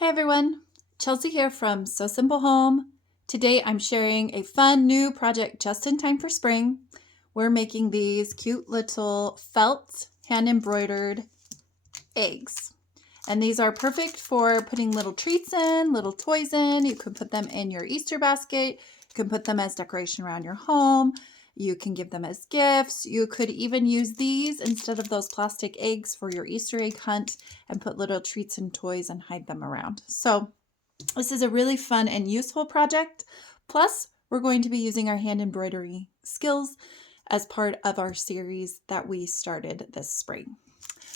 Hey everyone, Chelsea here from So Simple Home. Today I'm sharing a fun new project just in time for spring. We're making these cute little felt hand embroidered eggs. And these are perfect for putting little treats in, little toys in. You can put them in your Easter basket. You can put them as decoration around your home. You can give them as gifts. You could even use these instead of those plastic eggs for your Easter egg hunt and put little treats and toys and hide them around. So this is a really fun and useful project. Plus, we're going to be using our hand embroidery skills as part of our series that we started this spring.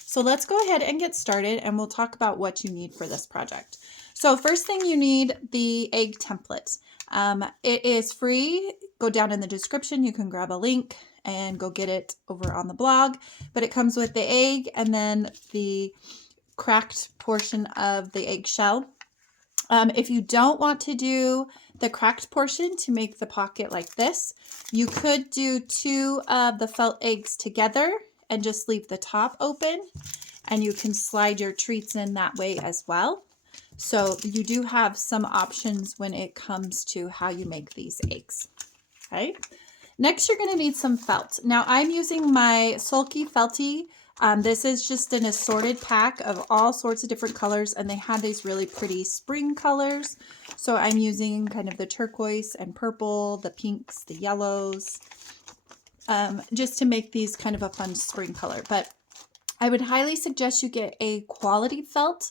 So let's go ahead and get started, and we'll talk about what you need for this project. So first thing, you need the egg template. It is free. Go down in the description. You can grab a link and go get it over on the blog. But it comes with the egg and then the cracked portion of the egg shell. If you don't want to do the cracked portion to make the pocket like this, you could do two of the felt eggs together and just leave the top open, and you can slide your treats in that way as well. So you do have some options when it comes to how you make these eggs. Okay. Next, you're going to need some felt. Now I'm using my Sulky Felty. This is just an assorted pack of all sorts of different colors, and they have these really pretty spring colors. So I'm using kind of the turquoise and purple, the pinks, the yellows, just to make these kind of a fun spring color. But I would highly suggest you get a quality felt.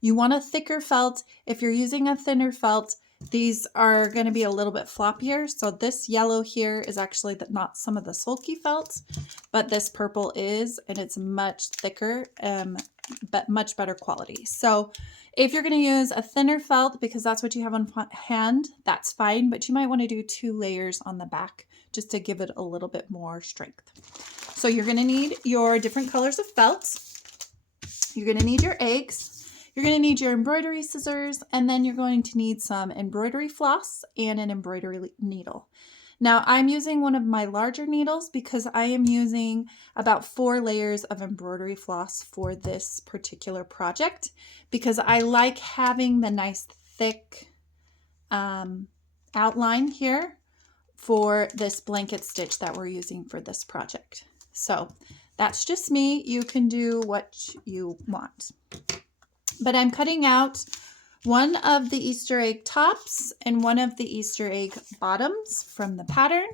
You want a thicker felt. If you're using a thinner felt, these are going to be a little bit floppier. So this yellow here is actually not some of the Sulky felt, but this purple is, and it's much thicker, but much better quality. So if you're going to use a thinner felt because that's what you have on hand, that's fine, but you might want to do 2 layers on the back just to give it a little bit more strength. So you're going to need your different colors of felt. You're going to need your eggs. You're going to need your embroidery scissors, and then you're going to need some embroidery floss and an embroidery needle. Now I'm using one of my larger needles because I am using about 4 layers of embroidery floss for this particular project because I like having the nice thick outline here for this blanket stitch that we're using for this project. So that's just me. You can do what you want. But I'm cutting out one of the Easter egg tops and one of the Easter egg bottoms from the pattern,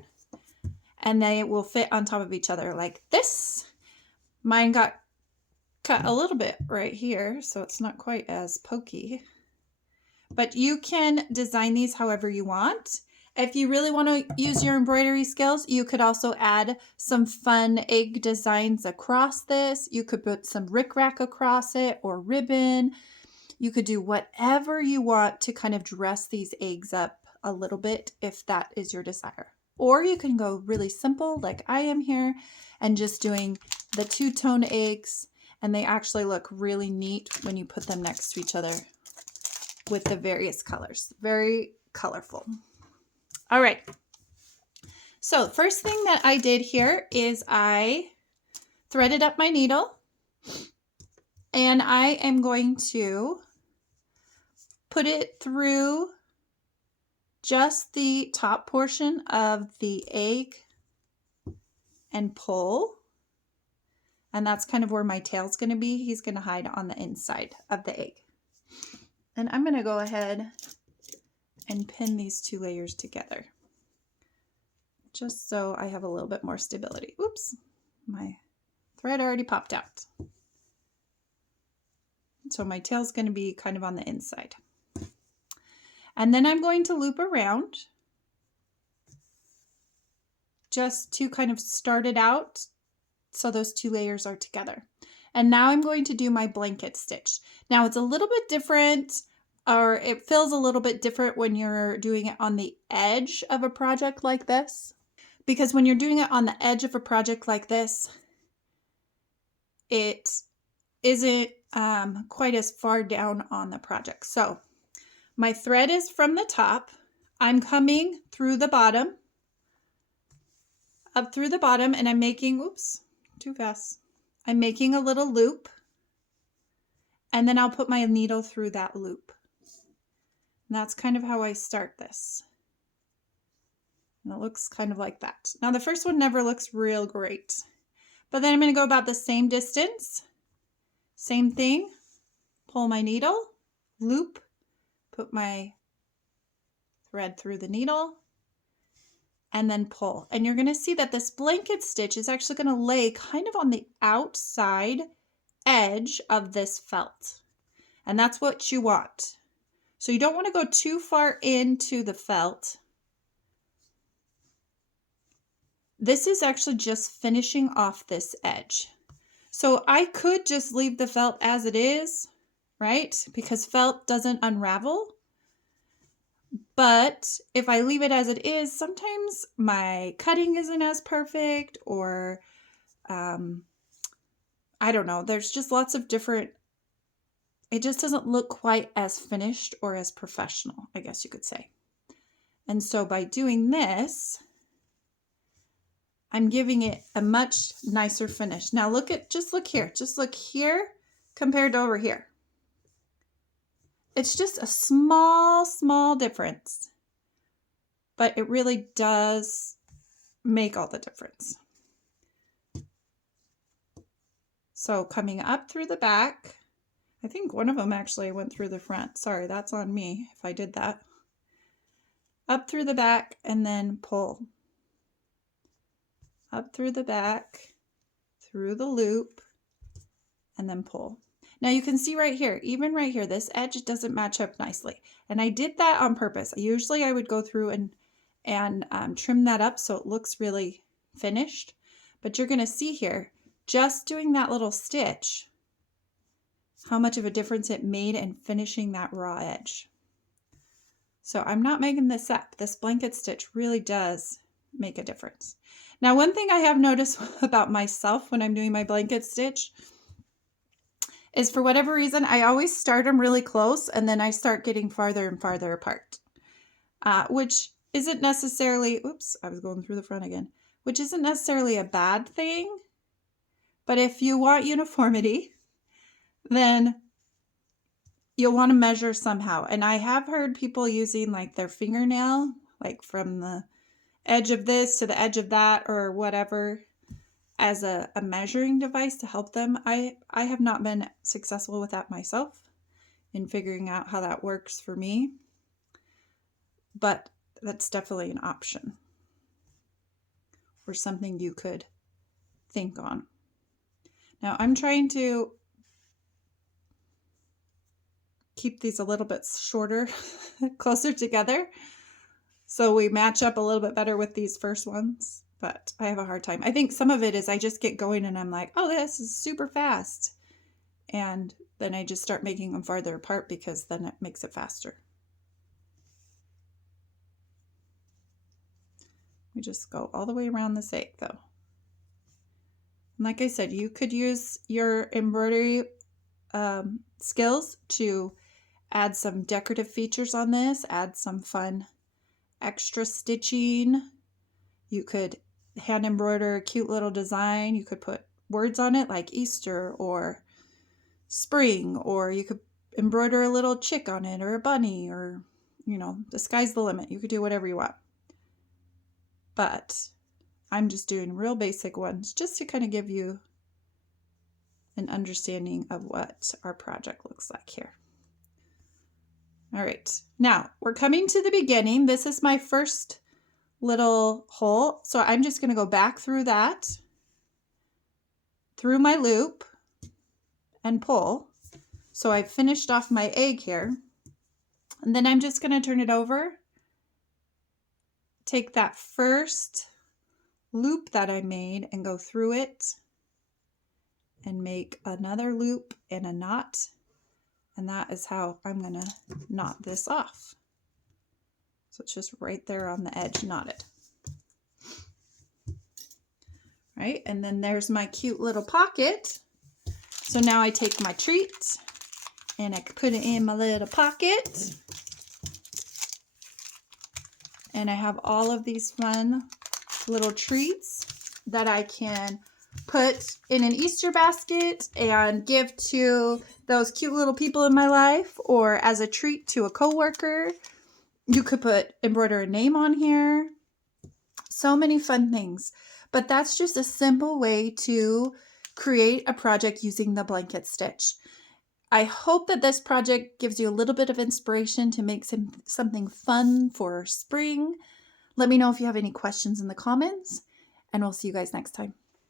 and they will fit on top of each other like this. Mine got cut a little bit right here, so it's not quite as pokey. But you can design these however you want. If you really want to use your embroidery skills, you could also add some fun egg designs across this. You could put some rickrack across it or ribbon. You could do whatever you want to kind of dress these eggs up a little bit if that is your desire. Or you can go really simple like I am here and just doing the 2-tone eggs, and they actually look really neat when you put them next to each other with the various colors. Very colorful. All right. So first thing that I did here is I threaded up my needle, and I am going to put it through just the top portion of the egg and pull. And that's kind of where my tail's going to be. He's going to hide on the inside of the egg. And I'm going to go ahead and pin these 2 layers together just so I have a little bit more stability. Oops, my thread already popped out. So my tail's going to be kind of on the inside. And then I'm going to loop around just to kind of start it out so those 2 layers are together. And now I'm going to do my blanket stitch. Now it's a little bit different, or it feels a little bit different when you're doing it on the edge of a project like this. Because when you're doing it on the edge of a project like this, it isn't quite as far down on the project. So my thread is from the top. I'm coming through the bottom, up through the bottom, and I'm making, oops, too fast. I'm making a little loop, and then I'll put my needle through that loop. And that's kind of how I start this. And it looks kind of like that. Now the first one never looks real great. But then I'm going to go about the same distance. Same thing. Pull my needle, loop, put my thread through the needle, and then pull. And you're going to see that this blanket stitch is actually going to lay kind of on the outside edge of this felt. And that's what you want. So you don't want to go too far into the felt. This is actually just finishing off this edge. So I could just leave the felt as it is, right? Because felt doesn't unravel. But if I leave it as it is, sometimes my cutting isn't as perfect, or I don't know. There's just lots of different, it just doesn't look quite as finished or as professional, I guess you could say. And so by doing this, I'm giving it a much nicer finish. Now just look here compared to over here. It's just a small difference, but it really does make all the difference. So coming up through the back, I think one of them actually went through the front. Sorry, that's on me if I did that. Up through the back and then pull. Up through the back, through the loop, and then pull. Now you can see right here, even right here, this edge doesn't match up nicely. And I did that on purpose. Usually I would go through and trim that up so it looks really finished. But you're going to see here, just doing that little stitch, how much of a difference it made in finishing that raw edge. So I'm not making this up. This blanket stitch really does make a difference. Now, one thing I have noticed about myself when I'm doing my blanket stitch is, for whatever reason, I always start them really close and then I start getting farther and farther apart, which isn't necessarily, oops, I was going through the front again, which isn't necessarily a bad thing. But if you want uniformity, then you'll want to measure somehow. And I have heard people using like their fingernail, like from the edge of this to the edge of that or whatever, as a measuring device to help them. I have not been successful with that myself in figuring out how that works for me, but that's definitely an option or something you could think on. Now I'm trying to keep these a little bit shorter, closer together, so we match up a little bit better with these first ones, but I have a hard time. I think some of it is I just get going and I'm like, oh, this is super fast. And then I just start making them farther apart because then it makes it faster. We just go all the way around the sake though. And like I said, you could use your embroidery skills to add some decorative features on this, add some fun extra stitching. You could hand embroider a cute little design. You could put words on it like Easter or spring, or you could embroider a little chick on it or a bunny, or, you know, the sky's the limit. You could do whatever you want. But I'm just doing real basic ones just to kind of give you an understanding of what our project looks like here. All right, now we're coming to the beginning. This is my first little hole. So I'm just going to go back through that, through my loop, and pull. So I've finished off my egg here. And then I'm just going to turn it over, take that first loop that I made and go through it and make another loop and a knot. And that is how I'm going to knot this off. So it's just right there on the edge knotted. Right, and then there's my cute little pocket. So now I take my treat and I put it in my little pocket. And I have all of these fun little treats that I can put in an Easter basket and give to those cute little people in my life, or as a treat to a coworker. You could embroider a name on here. So many fun things. But that's just a simple way to create a project using the blanket stitch. I hope that this project gives you a little bit of inspiration to make something fun for spring. Let me know if you have any questions in the comments, and we'll see you guys next time.